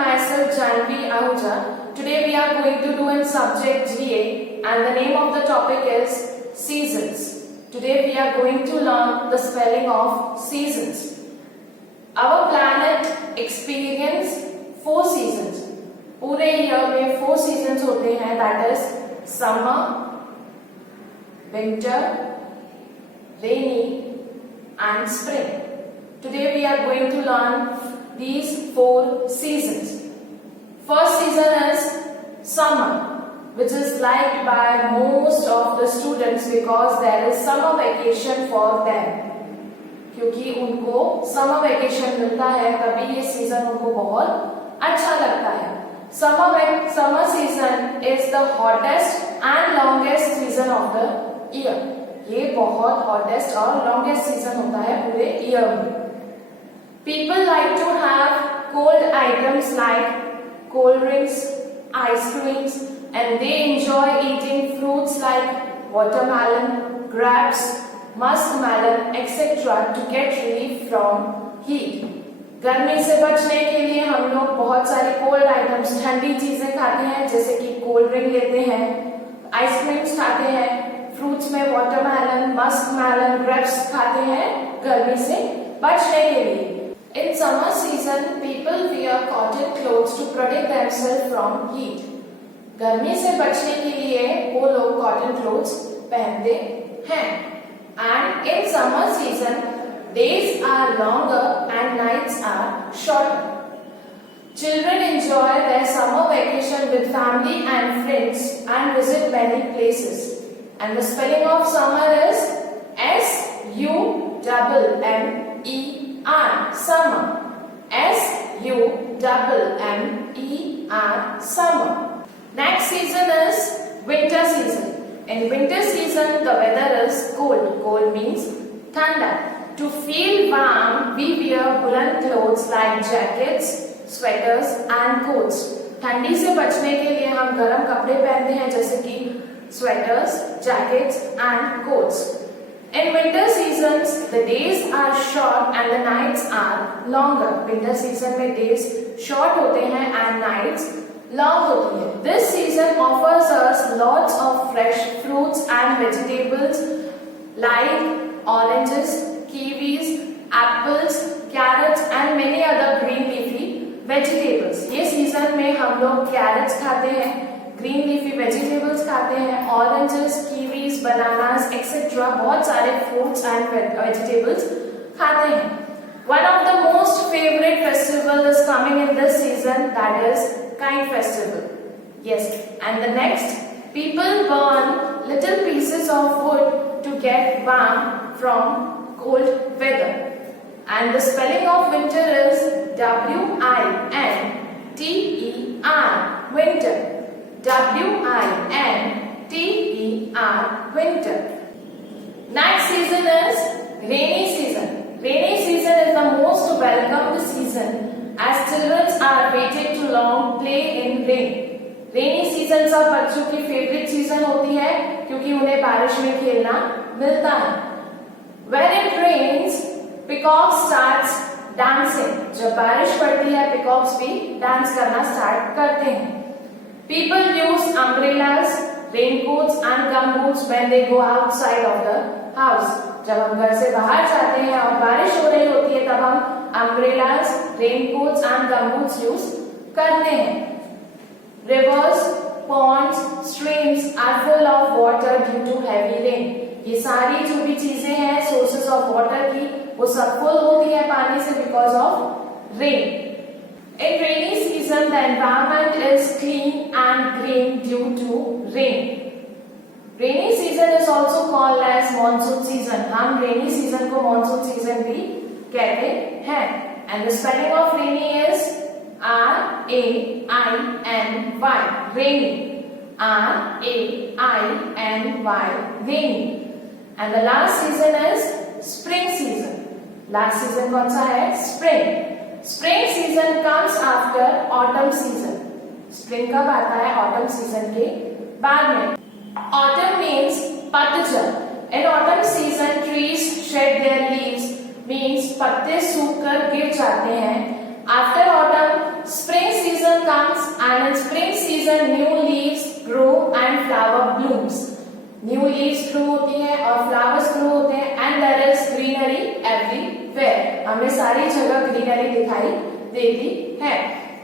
myself Janvi Ahuja. Today we are going to do in subject GA and the name of the topic is seasons. Today we are going to learn the spelling of seasons. Our planet experience 4 seasons. पूरे year में 4 seasons होते हैं, that is summer, winter, rainy and spring. Today we are going to learn these 4 seasons. First season is summer, which is liked by most of the students because there is summer vacation for them. क्योंकि उनको summer vacation मिलता है तभी ये season उनको बहुत अच्छा लगता है. Summer season is the hottest and longest season of the year. ये बहुत hottest और longest season होता है पूरे year में. People like to have cold items like cold drinks, ice creams, and they enjoy eating fruits like watermelon, grapes, muskmelon, etc. to get relief from heat. गर्मी से बचने के लिए हम लोग बहुत सारे कोल्ड आइटम्स, ठंडी चीजें खाते हैं, जैसे कि कोल्ड ड्रिंक लेते हैं, आइसक्रीम्स खाते हैं, फ्रूट्स में वाटरमेलन, मस्कमेलन, ग्रेप्स खाते हैं गर्मी से बचने के लिए. In summer season, people wear cotton clothes to protect themselves from heat. गर्मी से बचने के लिए वो लोग कॉटन क्लोथ्स पहनते हैं. And in summer season, days are longer and nights are shorter. Children enjoy their summer vacation with family and friends and visit many places. And the spelling of summer is S-U-M-M-E-R, summer. S-U-M-M-E-R, summer. Next season is winter season. In winter season, the weather is cold. Cold means thanda. To feel warm, we wear woolen clothes like jackets, sweaters and coats. ठंडी से बचने के लिए हम गर्म कपड़े पहनते हैं, जैसे कि sweaters, jackets and coats. In winter seasons, the days are short and the nights are longer. Winter season में days short होते हैं and nights long होती है. This season offers us lots of fresh fruits and vegetables like oranges, kiwis, apples, carrots and many other green leafy vegetables. ये season में हम लोग crates खाते हैं, ग्रीन लीफी वेजिटेबल्स खाते हैं, ऑरेंजेस, कीवीज, बनानास एक्सेट्रा बहुत सारे फ्रूट्स एंड वेजिटेबल्स खाते हैं. One of the most favorite festival is coming in this season, that is Kite Festival. Yes, and the next, people burn little pieces of wood to get warm from cold weather. And the spelling of winter is W-I-N-T-E-R, winter. W-I-N-T-E-R, winter. Next season is rainy season. Rainy season is the most welcomed season as children are waiting to long play in rain. Rainy season सब बच्चों की favourite season होती है क्योंकि उन्हें बारिश में खेलना मिलता है. When it rains, peacock starts dancing. जब बारिश पड़ती है, peacocks भी डांस करना स्टार्ट करते हैं. People use umbrellas, raincoats and gumboots when they go outside of the house. जब हम घर से बाहर जाते हैं और बारिश हो रही होती है, तब हम umbrellas, raincoats and gumboots use करते हैं. Rivers, ponds, streams are full of water due to heavy rain. ये सारी जो भी चीजें हैं सोर्सेस ऑफ वाटर की, वो सब फुल होती है पानी से because of rain. In rainy season, the environment is clean and green due to rain. Rainy season is also called as monsoon season. हम rainy season को monsoon season भी कहते हैं. And the spelling of rainy is R-A-I-N-Y, rainy. R-A-I-N-Y, rainy. And the last season is spring season. Last season कौन सा है? Spring. Spring season comes after autumn season. Spring कब आता है? Autumn season के बाद में. Autumn means पतझड़. In autumn season, trees shed their leaves, means पत्ते सूख कर गिर जाते हैं. After autumn, spring season comes, and in spring season new leaves grow and flower blooms. New leaves grow होती है और flowers grow होते हैं, and there is greenery everywhere. हमें सारी जगह greenery दिखाई देती है.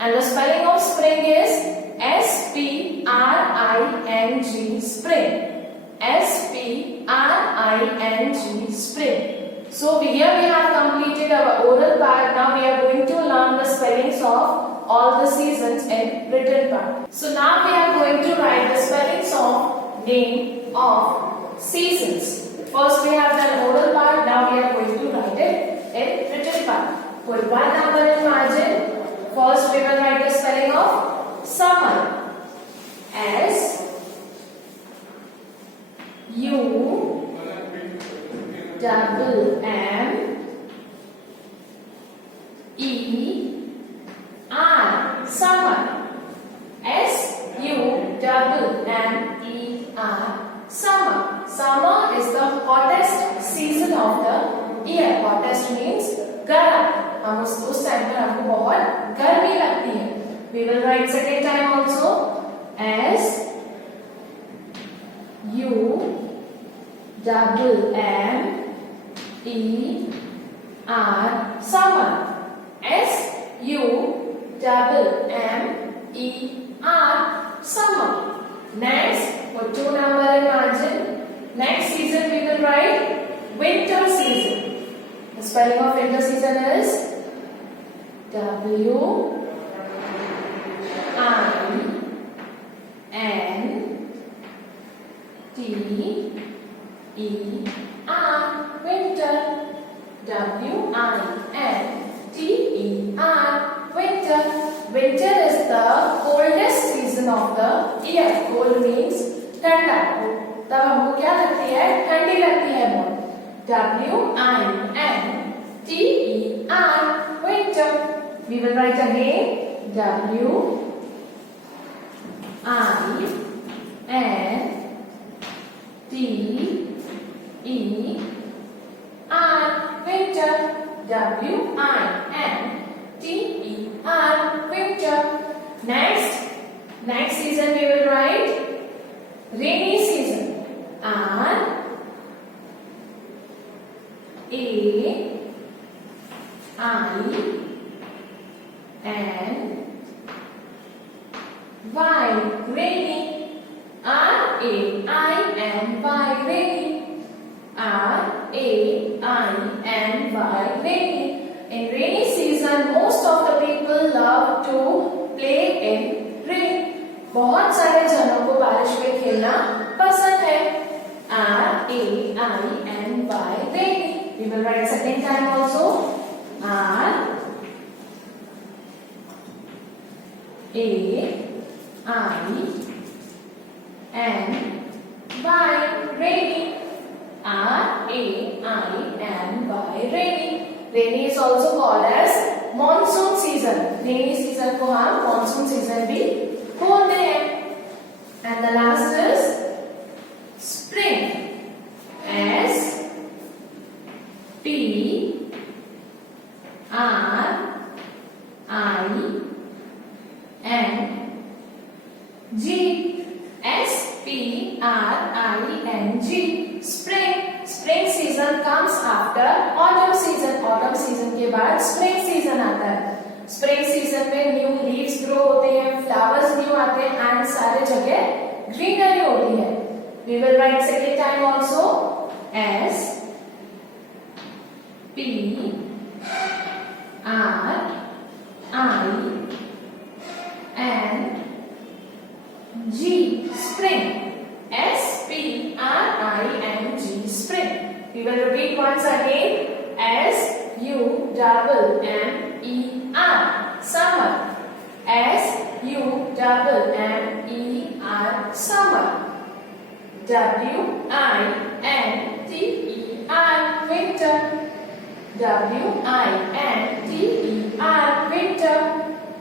And the spelling of spring is S-P-R-I-N-G, spring. S-P-R-I-N-G, spring. So here we have completed our oral part. Now we are going to learn the spellings of all the seasons in written part. So now we are going to write the spellings of name of seasons. First we have done oral part. Now we are going to write it in written part. Put 1 number in margin. First we will write the spelling of summer. S U double M E R, summer. S U double M E R, summer. Summer is the hottest season of the year. Hottest means गर्म. हम उस time पर हमको बहुत गर्मी लगती है. We will write second time also. S U double M E R, summer. S U double M E R, summer. Next, put 2 number in margin. Next season we will write winter season. The spelling of winter season is W I N T E R, winter. W I N T E R, winter. Winter is the coldest season of the year. Cold means ठंडा. तब हमको क्या लगती है? ठंडी लगती है बहुत. W I N T E R, winter. We will write again. W I N T E R, winter. W I N T E R, winter. Next season we will write rainy season. R A I N Y, rainy. R A I N Y, rainy. R A I N Y, rainy. In rainy season, most of the people love to play in rain. बहुत सारे जनों को बारिश में खेलना पसंद है. R A I N Y, rainy. We will write second time also. R A I N Y, rainy. R A I N Y, rainy. Rainy is also called as monsoon season. Rainy season को हम monsoon season भी बोलते हैं. And the last is spring. S P R I N G. S P R I N G, spring. Spring season comes after autumn season. Autumn season के बाद spring season आता है. Spring season में new leaves grow होते हैं, flowers new आते हैं, and सारे जगह greenery होती है. We will write second time also. S P R I N G, spring. S P R I N G, spring. We will repeat once again. S U double M E R, summer. S U double M E R, summer. W I N T E R, winter. W I N T E R, winter.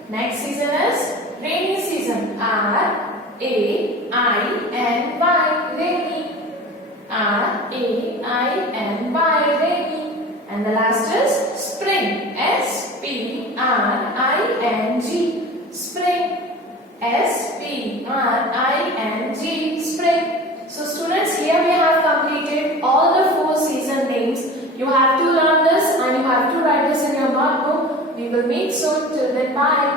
Next season is rainy season. R A I N Y, rainy. R A I N Y, rainy. And the last is spring. S P R I N G, S-P-R-I-N-G, spring. So students, here we have completed all the 4 season names. You have to learn this and you have to write this in your notebook. We will meet soon. Till then, bye.